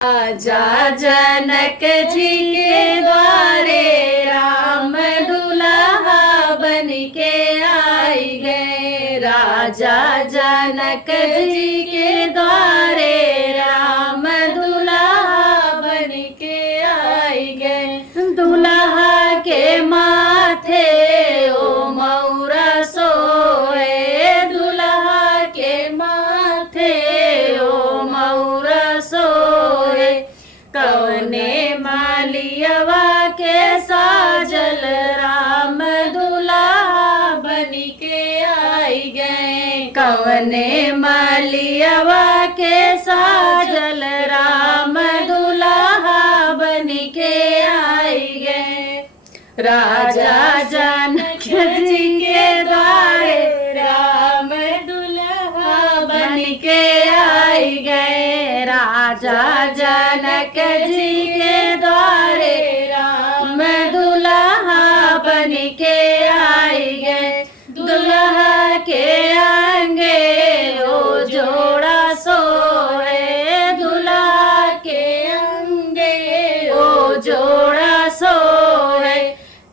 आजा जनक जी के द्वारे राम दुल्हा बन के आई गए। राजा जनक जी के द्वारे राम दुल्हा बन के आई गए। दुल्हा के माथे ओ मौरा सोए, दुल्हा के माथे ओ मौरा सोए। कवने मालियवा के साजल राम दुल्हा बन के आई गए। कवने मालियवा के साजल राम दुल्हा बन के आई गए। राजा जनक जी के द्वारे राम दुल्हा बन के आई गए। राजा जनक जी के द्वारे राम दुल्हा बन के आई गए। दुल्हा के आंगे ओ जोड़ा सोए, दुल्हा के आंगे ओ जोड़ा सोए।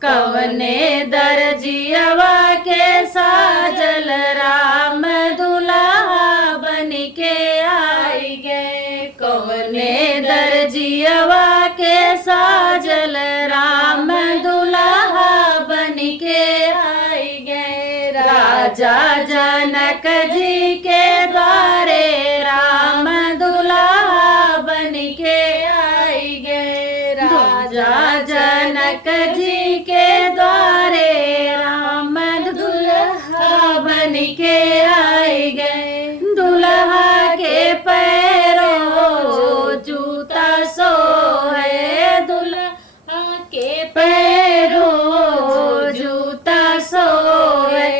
कवने दर्जियवा के साजल राम दुल्हा बन के आई गए। कवने दर्जियवा के साजल राम दुल्हा बन के आई गए। राजा जनक जी के द्वारे राम दुल्हा बन के आई गए। राजा जनक जी के द्वारे राम दुल्हा बन के आई गए। दुल्हा के पैरों जूता सोए, दुल्हा के पैरों जूता सोए।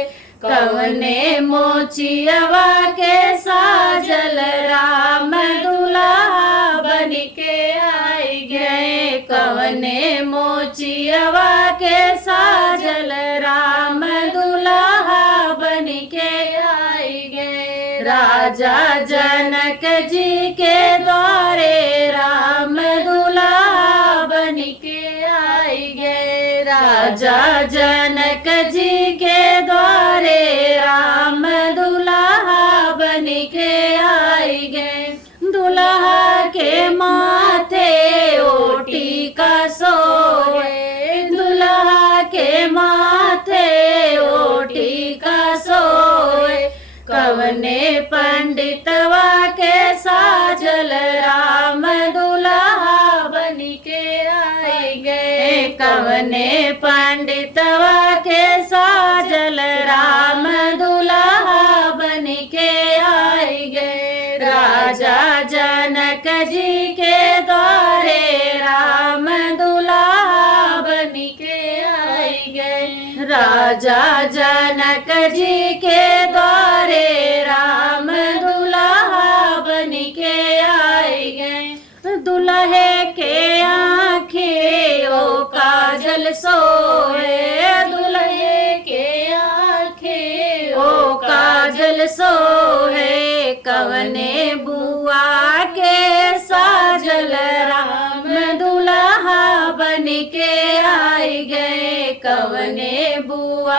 कवने मोचियवा के साजल राम दुल्हा बन के आई गए। कवने मोचियवा के साजल राम दुल्हा बन के आई गए। राजा जनक जी के द्वारे राम दुल्हा बन के आई गए। राजा जनक जी के द्वारे राम दुल्हा बन के आई गए। दुल्हा के माथे ओ टीका सोए, दुल्हा के माथे ओ टीका सोए। कवने पंडितवा के साजल राम दुल्हा बन के आई गए। कवने पंडितवा के साजल राम दुल्हा बन के आई गए। राजा जनक जी के द्वारे राम दुल्हा बन के आई गए। राजा जनक जी के द्वारे राम दुल्हा बन के आई गए। दुल्हे के आँखें ओ काजल सोए, दुल्हे के आँखें ओ काजल सोए। कवने बुआ के साजल राम दुल्हा बन के आई गए। कवने बुआ